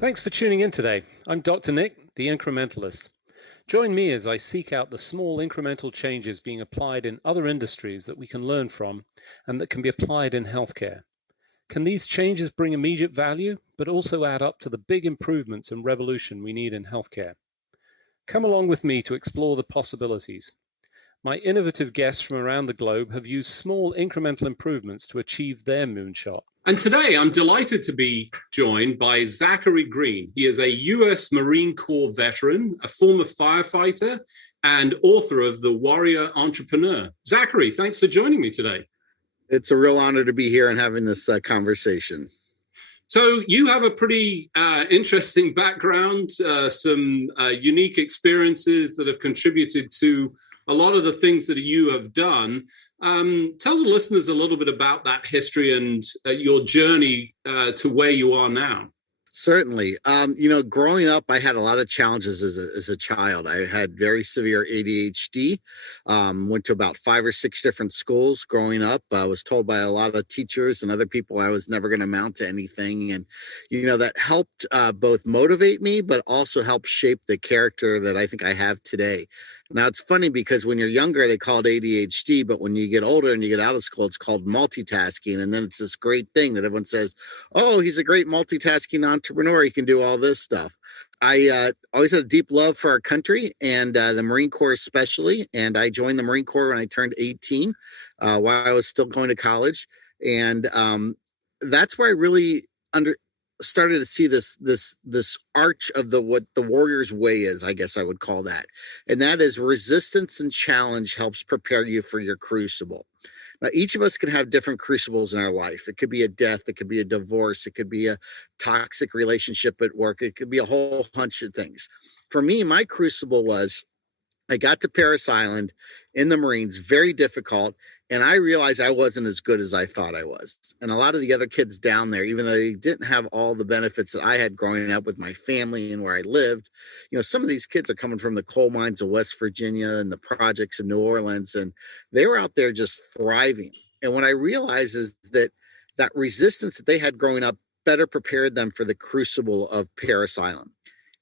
Thanks for tuning in today. I'm Dr. Nick, the Incrementalist. Join me as I seek out the small incremental changes being applied in other industries that we can learn from and that can be applied in healthcare. Can these changes bring immediate value, but also add up to the big improvements and revolution we need in healthcare? Come along with me to explore the possibilities. My innovative guests from around the globe have used small incremental improvements to achieve their moonshot. And today I'm delighted to be joined by Zachary Green. He is a US Marine Corps veteran, a former firefighter, and author of The Warrior Entrepreneur. Zachary, thanks for joining me today. It's a real honor to be here and having this conversation. So you have a pretty interesting background, some unique experiences that have contributed to a lot of the things that you have done. Tell the listeners a little bit about that history and your journey to where you are now. Certainly. Growing up, I had a lot of challenges as a child. I had very severe ADHD, went to about 5 or 6 different schools growing up. I was told by a lot of teachers and other people I was never going to amount to anything. And, that helped both motivate me, but also helped shape the character that I think I have today. Now, it's funny because when you're younger, they call it ADHD, but when you get older and you get out of school, it's called multitasking. And then it's this great thing that everyone says, oh, he's a great multitasking entrepreneur. He can do all this stuff. I always had a deep love for our country and the Marine Corps especially. And I joined the Marine Corps when I turned 18 while I was still going to college. And that's where I really started to see this arch of what the warrior's way is, I guess I would call that. And that is resistance and challenge helps prepare you for your crucible. Now, each of us can have different crucibles in our life. It could be a death, it could be a divorce, it could be a toxic relationship at work, it could be a whole bunch of things. For me, my crucible was I got to Parris Island in the Marines, very difficult. And I realized I wasn't as good as I thought I was. And a lot of the other kids down there, even though they didn't have all the benefits that I had growing up with my family and where I lived, some of these kids are coming from the coal mines of West Virginia and the projects of New Orleans, and they were out there just thriving. And what I realized is that resistance that they had growing up better prepared them for the crucible of Parris Island.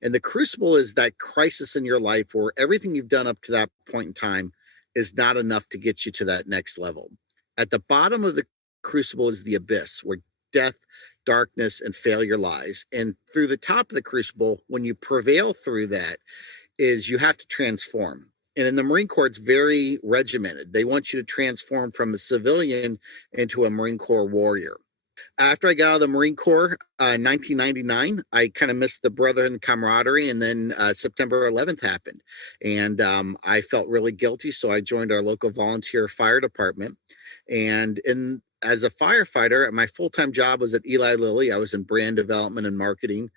And the crucible is that crisis in your life where everything you've done up to that point in time is not enough to get you to that next level. At the bottom of the crucible is the abyss where death, darkness, and failure lies. And through the top of the crucible, when you prevail through that, is you have to transform. And in the Marine Corps, it's very regimented. They want you to transform from a civilian into a Marine Corps warrior. After I got out of the Marine Corps in 1999, I kind of missed the brotherhood and camaraderie. And then September 11th happened. And I felt really guilty. So I joined our local volunteer fire department. And as a firefighter, my full-time job was at Eli Lilly. I was in brand development and marketing.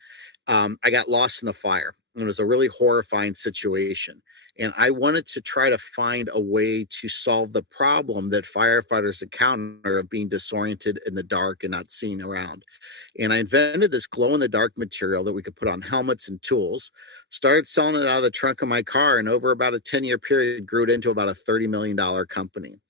I got lost in a fire. It was a really horrifying situation. And I wanted to try to find a way to solve the problem that firefighters encounter of being disoriented in the dark and not seen around. And I invented this glow-in-the-dark material that we could put on helmets and tools, started selling it out of the trunk of my car, and over about a 10-year period grew it into about a $30 million company.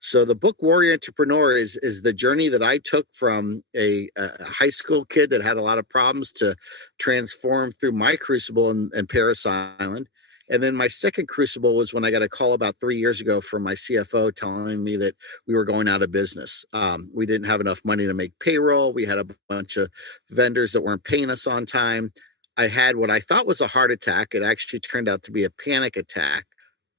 So the book Warrior Entrepreneur is the journey that I took from a high school kid that had a lot of problems to transform through my crucible in Parris Island. And then my second crucible was when I got a call about 3 years ago from my CFO telling me that we were going out of business. We didn't have enough money to make payroll. We had a bunch of vendors that weren't paying us on time. I had what I thought was a heart attack. It actually turned out to be a panic attack.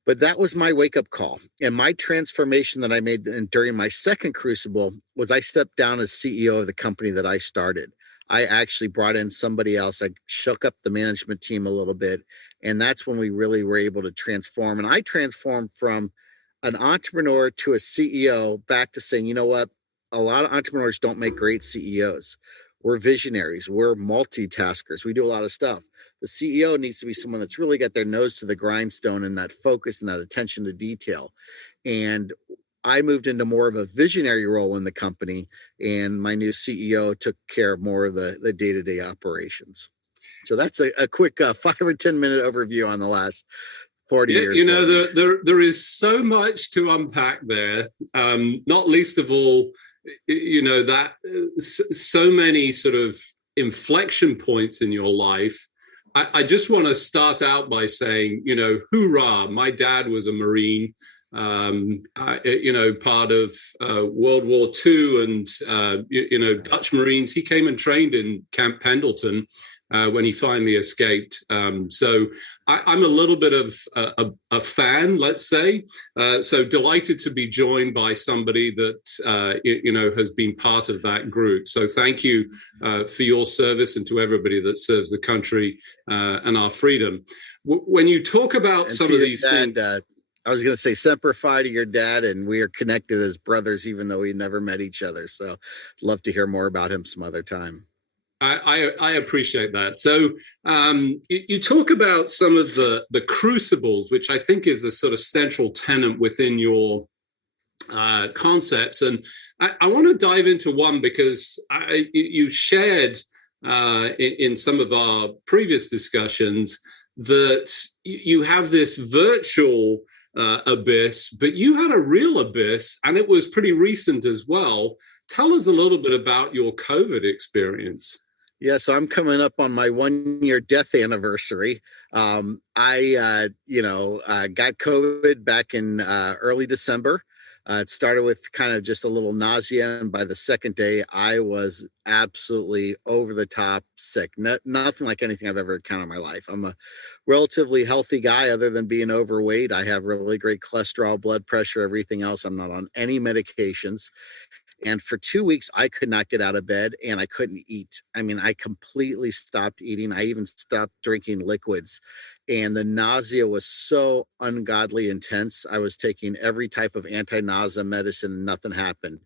But that was my wake-up call. And my transformation that I made during my second crucible was I stepped down as CEO of the company that I started. I actually brought in somebody else. I shook up the management team a little bit. And that's when we really were able to transform. And I transformed from an entrepreneur to a CEO back to saying, you know what? A lot of entrepreneurs don't make great CEOs. We're visionaries. We're multitaskers. We do a lot of stuff. The CEO needs to be someone that's really got their nose to the grindstone and that focus and that attention to detail. And I moved into more of a visionary role in the company, and my new CEO took care of more of the day-to-day operations. So that's a quick 5 or 10 minute overview on the last 40 years. There is so much to unpack there, not least of all, that so many sort of inflection points in your life, I just want to start out by saying, hoorah, my dad was a Marine, part of World War II and, Dutch Marines. He came and trained in Camp Pendleton when he finally escaped. So I'm a little bit of a fan, let's say. So delighted to be joined by somebody that, has been part of that group. So thank you for your service, and to everybody that serves the country and our freedom. When you talk about some of these things... I was going to say Semper Fi to your dad, and we are connected as brothers, even though we never met each other. So love to hear more about him some other time. I appreciate that. So you talk about some of the crucibles, which I think is a sort of central tenet within your concepts. And I want to dive into one because you shared in some of our previous discussions that you have this virtual abyss, but you had a real abyss, and it was pretty recent as well. Tell us a little bit about your COVID experience. Yeah, so I'm coming up on my 1-year death anniversary. I got COVID back in early December. It started with kind of just a little nausea, and by the second day, I was absolutely over the top sick. Nothing like anything I've ever encountered in my life. I'm a relatively healthy guy, other than being overweight. I have really great cholesterol, blood pressure, everything else. I'm not on any medications. And for 2 weeks, I could not get out of bed, and I couldn't eat. I mean, I completely stopped eating. I even stopped drinking liquids. And the nausea was so ungodly intense. I was taking every type of anti-nausea medicine, and nothing happened.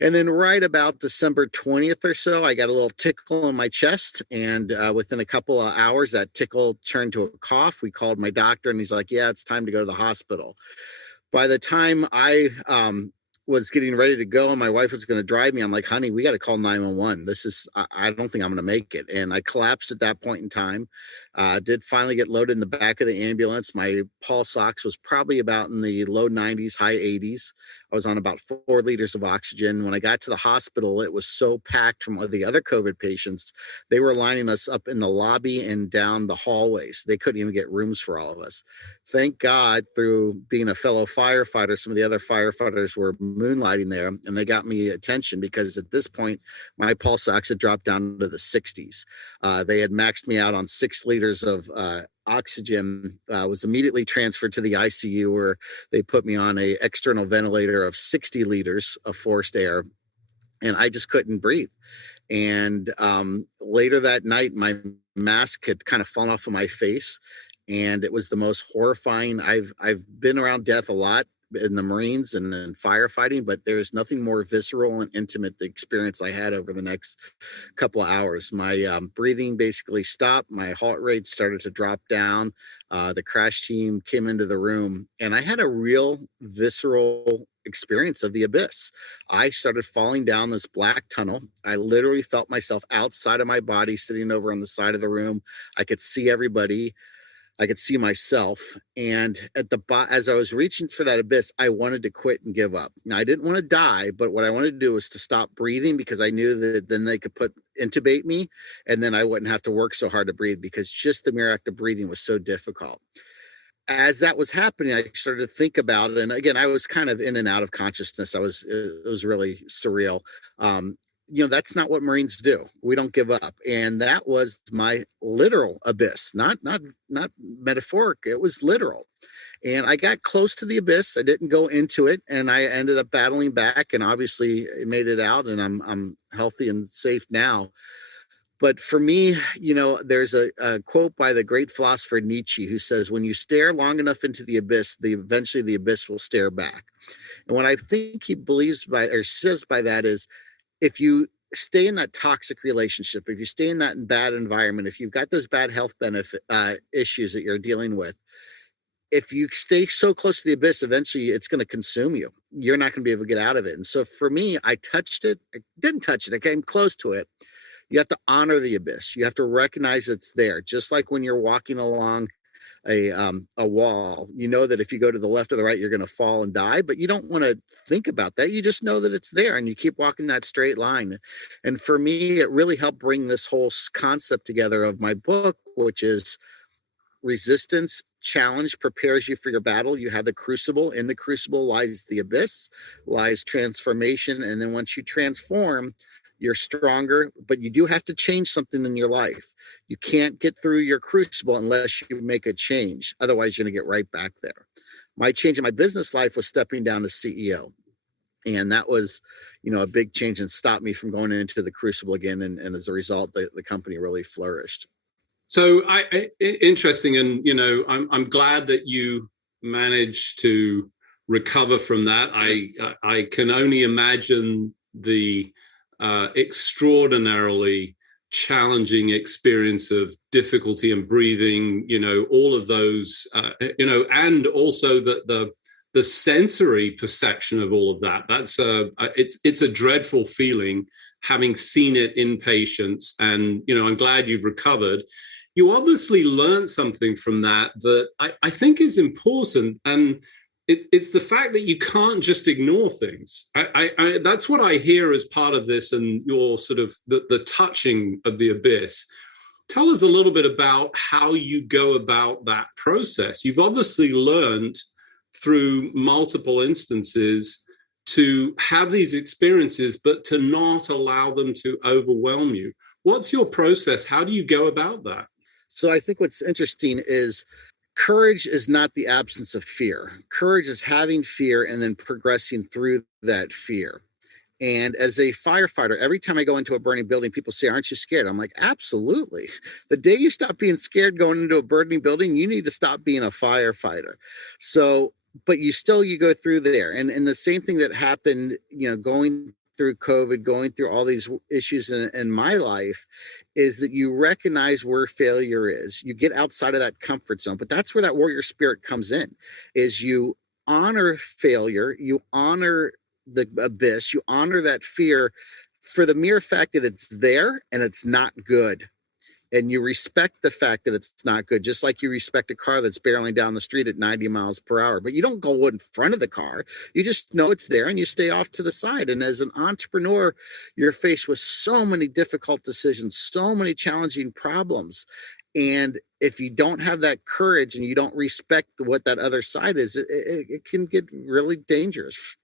And then right about December 20th or so, I got a little tickle in my chest. And within a couple of hours, that tickle turned to a cough. We called my doctor, and he's like, yeah, it's time to go to the hospital. By the time I was getting ready to go and my wife was going to drive me, I'm like, honey, we got to call 911. I don't think I'm going to make it. And I collapsed at that point in time. Did finally get loaded in the back of the ambulance. My pulse ox was probably about in the low 90s, high 80s. I was on about 4 liters of oxygen. When I got to the hospital, it was so packed from the other COVID patients. They were lining us up in the lobby and down the hallways. They couldn't even get rooms for all of us. Thank God, through being a fellow firefighter, some of the other firefighters were moonlighting there, and they got me attention, because at this point, my pulse ox had dropped down to the 60s. They had maxed me out on 6 liters of oxygen. Was immediately transferred to the ICU, where they put me on a external ventilator of 60 liters of forced air, and I just couldn't breathe. And later that night, my mask had kind of fallen off of my face, and it was the most horrifying. I've been around death a lot in the Marines and in firefighting, but there's nothing more visceral and intimate the experience I had over the next couple of hours. My breathing basically stopped. My heart rate started to drop down. The crash team came into the room, and I had a real visceral experience of the abyss. I started falling down this black tunnel. I literally felt myself outside of my body, sitting over on the side of the room. I could see everybody. I could see myself. And as I was reaching for that abyss, I wanted to quit and give up. Now, I didn't want to die, but what I wanted to do was to stop breathing, because I knew that then they could intubate me, and then I wouldn't have to work so hard to breathe, because just the mere act of breathing was so difficult. As that was happening, I started to think about it. And again, I was kind of in and out of consciousness. It was really surreal. That's not what Marines do. We don't give up. And that was my literal abyss, not metaphoric. It was literal. And I got close to the abyss. I didn't go into it, and I ended up battling back, and obviously made it out, and I'm healthy and safe now. But for me, there's a quote by the great philosopher Nietzsche, who says, when you stare long enough into the abyss, eventually the abyss will stare back. And what I think he says by that is, if you stay in that toxic relationship, if you stay in that bad environment, if you've got those bad health benefit issues that you're dealing with, if you stay so close to the abyss, eventually it's going to consume you. You're not going to be able to get out of it. And so for me, I didn't touch it. I came close to it. You have to honor the abyss. You have to recognize it's there. Just like when you're walking along a wall. You know that if you go to the left or the right, you're going to fall and die, but you don't want to think about that. You just know that it's there, and you keep walking that straight line. And for me, it really helped bring this whole concept together of my book, which is resistance, challenge prepares you for your battle. You have the crucible. In the crucible lies the abyss, lies transformation. And then once you transform, you're stronger, but you do have to change something in your life. You can't get through your crucible unless you make a change. Otherwise, you're going to get right back there. My change in my business life was stepping down as CEO. And that was, a big change and stopped me from going into the crucible again. And as a result, the company really flourished. So interesting. And, I'm glad that you managed to recover from that. I can only imagine the extraordinarily challenging experience of difficulty in breathing, all of those, and also the sensory perception of all of that. That's it's a dreadful feeling, having seen it in patients. And, I'm glad you've recovered. You obviously learned something from that I think is important. And it's the fact that you can't just ignore things. That's what I hear as part of this, and your sort of the touching of the abyss. Tell us a little bit about how you go about that process. You've obviously learned through multiple instances to have these experiences, but to not allow them to overwhelm you. What's your process? How do you go about that? So I think what's interesting is courage is not the absence of fear. Courage is having fear and then progressing through that fear. And as a firefighter, every time I go into a burning building, people say, "Aren't you scared?" I'm like, absolutely. The day you stop being scared going into a burning building, you need to stop being a firefighter. So, but you go through there. And the same thing that happened, going through COVID, going through all these issues in my life, is that you recognize where failure is. You get outside of that comfort zone, but that's where that warrior spirit comes in, is you honor failure, you honor the abyss, you honor that fear for the mere fact that it's there and it's not good. And you respect the fact that it's not good, just like you respect a car that's barreling down the street at 90 miles per hour. But you don't go in front of the car. You just know it's there and you stay off to the side. And as an entrepreneur, you're faced with so many difficult decisions, so many challenging problems. And if you don't have that courage and you don't respect what that other side is, it can get really dangerous.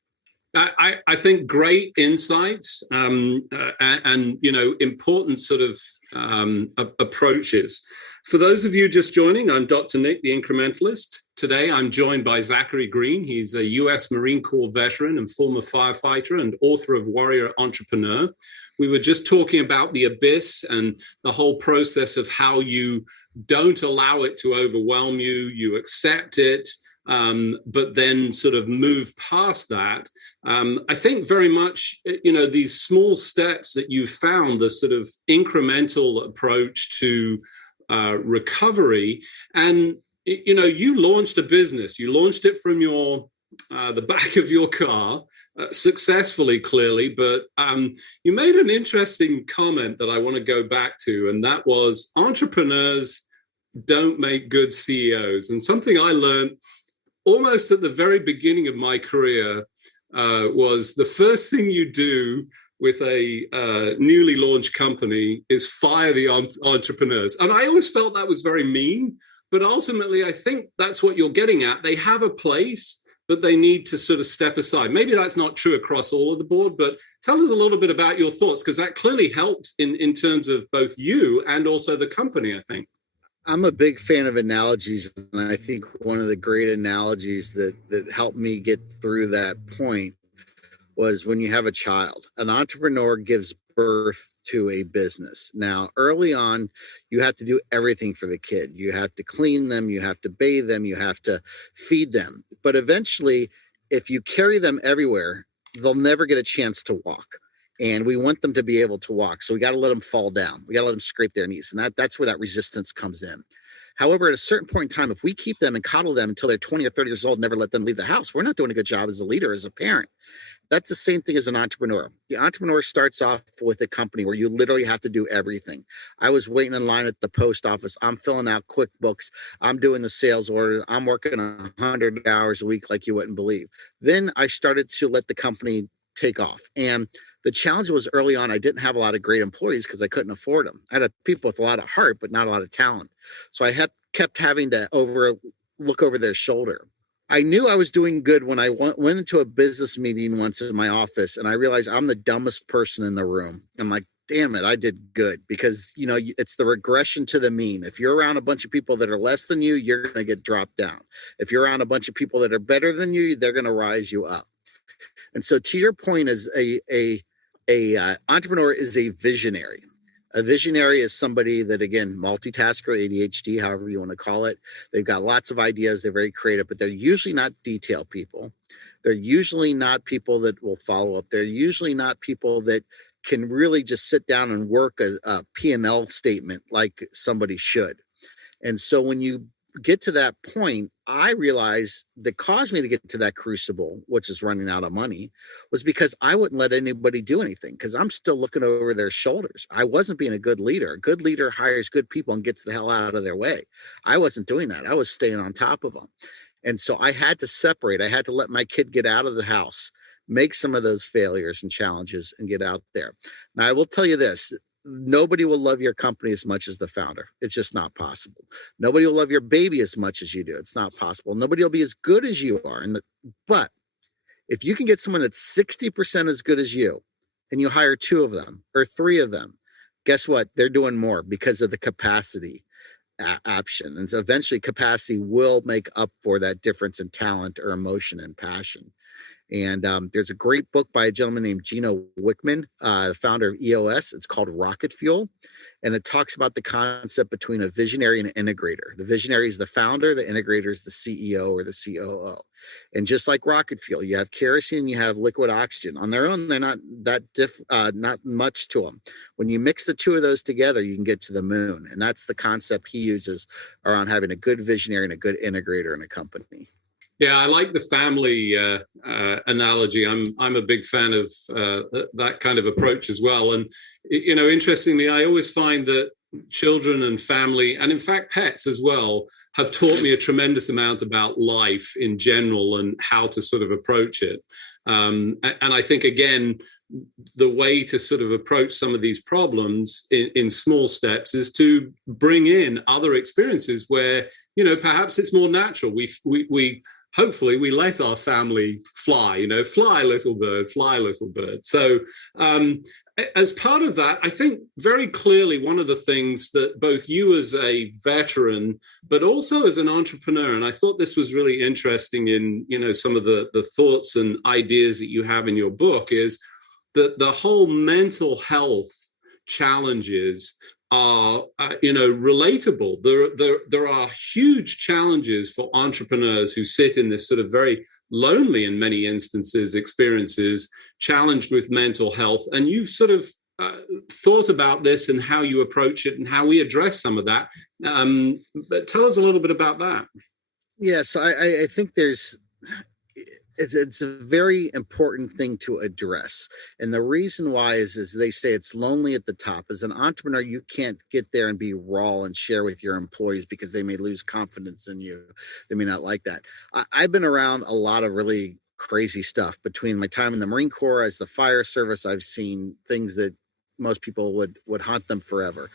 I think great insights and important sort of approaches. For those of you just joining, I'm Dr. Nick, the Incrementalist. Today, I'm joined by Zachary Green. He's a U.S. Marine Corps veteran and former firefighter and author of Warrior Entrepreneur. We were just talking about the abyss and the whole process of how you don't allow it to overwhelm you. You accept it. But then sort of move past that. I think very much, these small steps that you've found, the sort of incremental approach to recovery. And, you launched a business. You launched it from the back of your car, successfully, clearly. But you made an interesting comment that I want to go back to, and that was entrepreneurs don't make good CEOs. And something I learned almost at the very beginning of my career was the first thing you do with a newly launched company is fire the entrepreneurs. And I always felt that was very mean, but ultimately I think that's what you're getting at. They have a place, but they need to sort of step aside. Maybe that's not true across all of the board, but tell us a little bit about your thoughts, because that clearly helped in terms of both you and also the company, I think. I'm a big fan of analogies, and I think one of the great analogies that helped me get through that point was when you have a child. An entrepreneur gives birth to a business. Now, early on, you have to do everything for the kid. You have to clean them, you have to bathe them, you have to feed them. But eventually, if you carry them everywhere, they'll never get a chance to walk. And we want them to be able to walk. So we got to let them fall down. We got to let them scrape their knees. And that's where that resistance comes in. However, at a certain point in time, if we keep them and coddle them until they're 20 or 30 years old, never let them leave the house, we're not doing a good job as a leader, as a parent. That's the same thing as an entrepreneur. The entrepreneur starts off with a company where you literally have to do everything. I was waiting in line at the post office. I'm filling out QuickBooks. I'm doing the sales orders. I'm working 100 hours a week like you wouldn't believe. Then I started to let the company take off. And the challenge was early on, I didn't have a lot of great employees because I couldn't afford them. I had people with a lot of heart, but not a lot of talent. So I kept having to look over their shoulder. I knew I was doing good when I went into a business meeting once in my office, and I realized I'm the dumbest person in the room. I'm like, damn it, I did good, because, it's the regression to the mean. If you're around a bunch of people that are less than you, you're going to get dropped down. If you're around a bunch of people that are better than you, they're going to rise you up. And so to your point, as a entrepreneur is a visionary. A visionary is somebody that, again, multitasker, ADHD, however you want to call it. They've got lots of ideas. They're very creative, but they're usually not detail people. They're usually not people that will follow up. They're usually not people that can really just sit down and work a P&L statement like somebody should. And so when you get to that point, I realized that caused me to get to that crucible, which is running out of money, was because I wouldn't let anybody do anything, because I'm still looking over their shoulders. I wasn't being a good leader. A good leader hires good people and gets the hell out of their way. I wasn't doing that. I was staying on top of them. And so I had to separate. I had to let my kid get out of the house, make some of those failures and challenges, and get out there. Now, I will tell you this. Nobody will love your company as much as the founder. It's just not possible. Nobody will love your baby as much as you do. It's not possible. Nobody will be as good as you are. But if you can get someone that's 60% as good as you, and you hire 2 of them or 3 of them, guess what? They're doing more because of the capacity option. And so eventually capacity will make up for that difference in talent or emotion and passion. And there's a great book by a gentleman named Gino Wickman, the founder of EOS. It's called Rocket Fuel. And it talks about the concept between a visionary and an integrator. The visionary is the founder, the integrator is the CEO or the COO. And just like rocket fuel, you have kerosene, you have liquid oxygen. On their own, they're not that not much to them. When you mix the 2 of those together, you can get to the moon. And that's the concept he uses around having a good visionary and a good integrator in a company. Yeah, I like the family analogy. I'm a big fan of that kind of approach as well. And interestingly, I always find that children and family, and in fact pets as well, have taught me a tremendous amount about life in general and how to sort of approach it. And I think, again, the way to sort of approach some of these problems in small steps is to bring in other experiences where, perhaps it's more natural. We hopefully we let our family fly, fly little bird, fly little bird. So as part of that, I think very clearly one of the things that both you as a veteran, but also as an entrepreneur, and I thought this was really interesting in, some of the thoughts and ideas that you have in your book, is that the whole mental health challenges are, relatable. There are huge challenges for entrepreneurs who sit in this sort of very lonely, in many instances, experiences, challenged with mental health. And you've sort of thought about this and how you approach it and how we address some of that. But tell us a little bit about that. Yeah, so I think it's a very important thing to address. And the reason why is they say it's lonely at the top. As an entrepreneur, you can't get there and be raw and share with your employees because they may lose confidence in you. They may not like that. I've been around a lot of really crazy stuff. Between my time in the Marine Corps, as the fire service, I've seen things that most people would haunt them forever.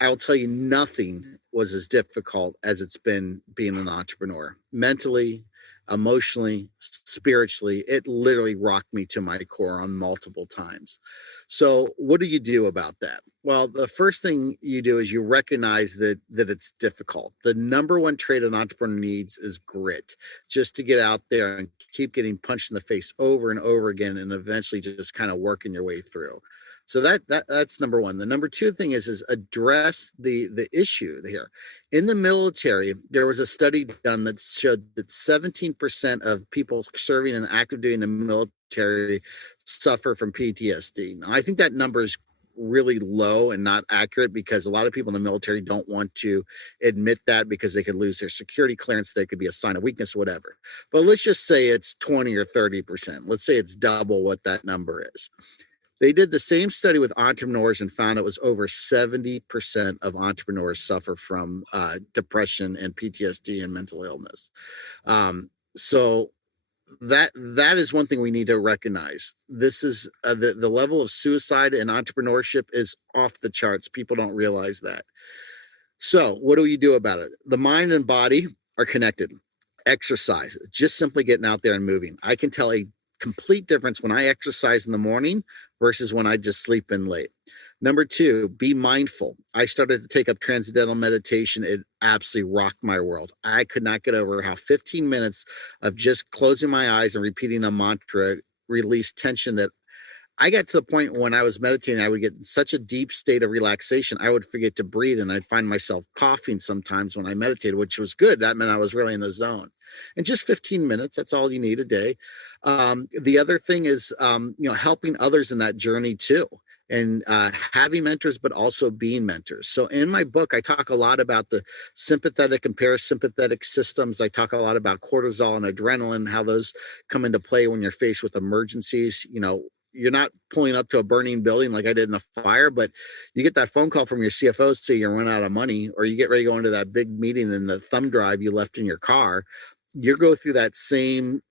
I will tell you, nothing was as difficult as it's been being an entrepreneur. Mentally, emotionally, spiritually, it literally rocked me to my core on multiple times. So what do you do about that? Well, the first thing you do is you recognize that it's difficult. The number one trait an entrepreneur needs is grit, just to get out there and keep getting punched in the face over and over again, and eventually just kind of working your way through. So that's number one. The number two thing is address the issue here. In the military, there was a study done that showed that 17% of people serving and active duty in the military suffer from PTSD. Now, I think that number is really low and not accurate, because a lot of people in the military don't want to admit that because they could lose their security clearance. That could be a sign of weakness or whatever. But let's just say it's 20 or 30%. Let's say it's double what that number is. They did the same study with entrepreneurs and found it was over 70% of entrepreneurs suffer from depression and PTSD and mental illness. So that is one thing we need to recognize. This is the level of suicide in entrepreneurship is off the charts. People don't realize that. So what do you do about it? The mind and body are connected. Exercise, just simply getting out there and moving. I can tell a complete difference when I exercise in the morning versus when I just sleep in late. Number 2, be mindful. I started to take up transcendental meditation. It absolutely rocked my world. I could not get over how 15 minutes of just closing my eyes and repeating a mantra released tension that I got to the point when I was meditating, I would get in such a deep state of relaxation, I would forget to breathe, and I'd find myself coughing sometimes when I meditated, which was good. That meant I was really in the zone. And just 15 minutes, that's all you need a day. The other thing is, helping others in that journey too, and having mentors, but also being mentors. So in my book, I talk a lot about the sympathetic and parasympathetic systems. I talk a lot about cortisol and adrenaline, how those come into play when you're faced with emergencies. You're not pulling up to a burning building like I did in the fire, but you get that phone call from your CFO saying you're running out of money, or you get ready to go into that big meeting and the thumb drive you left in your car. You go through that same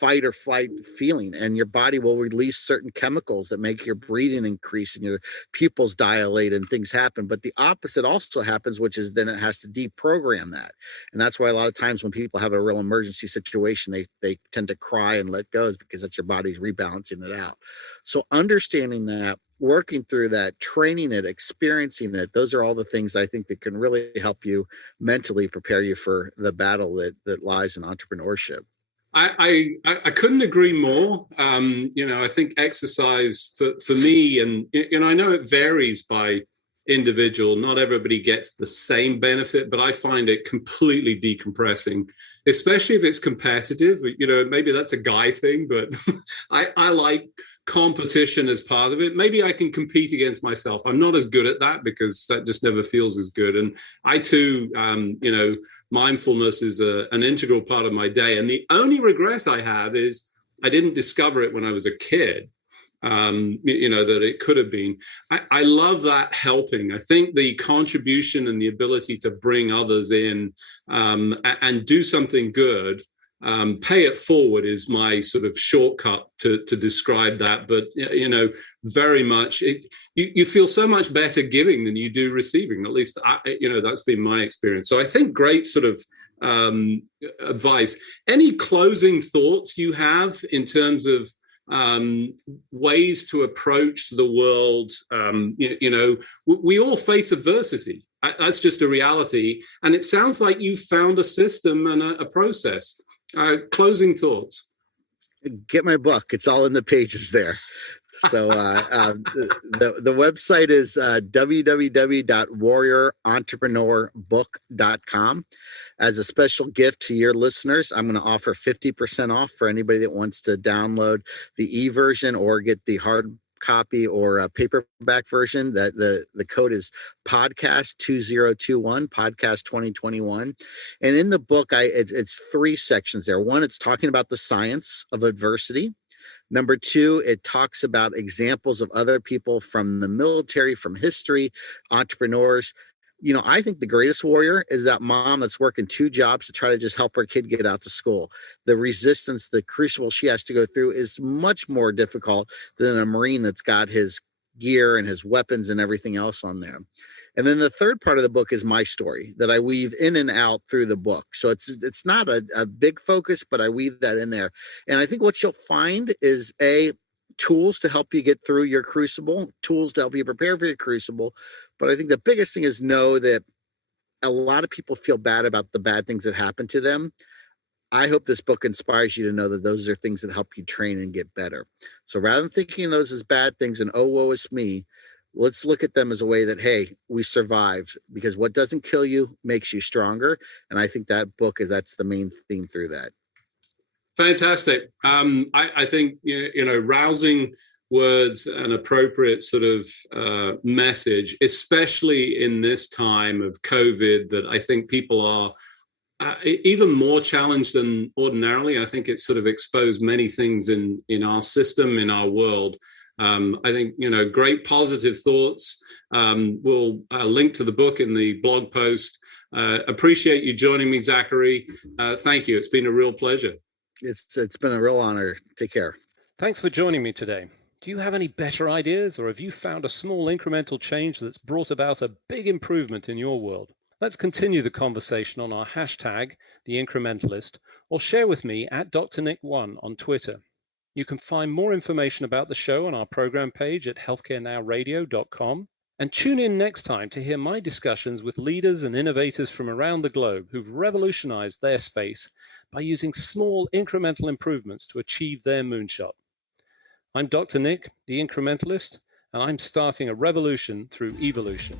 fight or flight feeling, and your body will release certain chemicals that make your breathing increase and your pupils dilate and things happen. But the opposite also happens, which is then it has to deprogram that. And that's why a lot of times when people have a real emergency situation, they tend to cry and let go, because that's your body's rebalancing it out. So understanding that, working through that, training it, experiencing it, those are all the things I think that can really help you mentally prepare you for the battle that lies in entrepreneurship. I couldn't agree more. I think exercise for me, and I know it varies by individual. Not everybody gets the same benefit, but I find it completely decompressing, especially if it's competitive. Maybe that's a guy thing, but I like competition as part of it. Maybe I can compete against myself. I'm not as good at that because that just never feels as good. And I too, mindfulness is an integral part of my day. And the only regret I have is I didn't discover it when I was a kid, that it could have been. I love that helping. I think the contribution and the ability to bring others in and do something good, pay it forward is my sort of shortcut to describe that. But, very much you feel so much better giving than you do receiving. At least, that's been my experience. So I think great sort of advice. Any closing thoughts you have in terms of ways to approach the world? We all face adversity. That's just a reality. And it sounds like you found a system and a process. Closing thoughts. Get my book. It's all in the pages there. So the website is www.warriorentrepreneur.book.com. As a special gift to your listeners, I'm going to offer 50% off for anybody that wants to download the e-version or get the hard copy or a paperback version. That the code is podcast 2021, podcast 2021. And in the book, it's 3 sections there. One, it's talking about the science of adversity. Number 2, it talks about examples of other people from the military, from history, entrepreneurs. I think the greatest warrior is that mom that's working 2 jobs to try to just help her kid get out to school. The resistance, the crucible she has to go through is much more difficult than a Marine that's got his gear and his weapons and everything else on there. And then the third part of the book is my story that I weave in and out through the book. So it's not a big focus, but I weave that in there. And I think what you'll find is tools to help you get through your crucible, tools to help you prepare for your crucible. But I think the biggest thing is know that a lot of people feel bad about the bad things that happen to them. I hope this book inspires you to know that those are things that help you train and get better. So rather than thinking of those as bad things and, oh, woe is me, let's look at them as a way that, hey, we survived, because what doesn't kill you makes you stronger. And I think that book that's the main theme through that. Fantastic. I think, rousing words and appropriate sort of message, especially in this time of COVID, that I think people are even more challenged than ordinarily. I think it's sort of exposed many things in our system, in our world. I think, great positive thoughts. We'll link to the book in the blog post. Appreciate you joining me, Zachary. Thank you. It's been a real pleasure. It's been a real honor. Take care. Thanks for joining me today. Do you have any better ideas, or have you found a small incremental change that's brought about a big improvement in your world? Let's continue the conversation on our hashtag, The Incrementalist, or share with me at Dr. Nick1 on Twitter. You can find more information about the show on our program page at healthcarenowradio.com, and tune in next time to hear my discussions with leaders and innovators from around the globe who've revolutionized their space by using small incremental improvements to achieve their moonshot. I'm Dr. Nick, the Incrementalist, and I'm starting a revolution through evolution.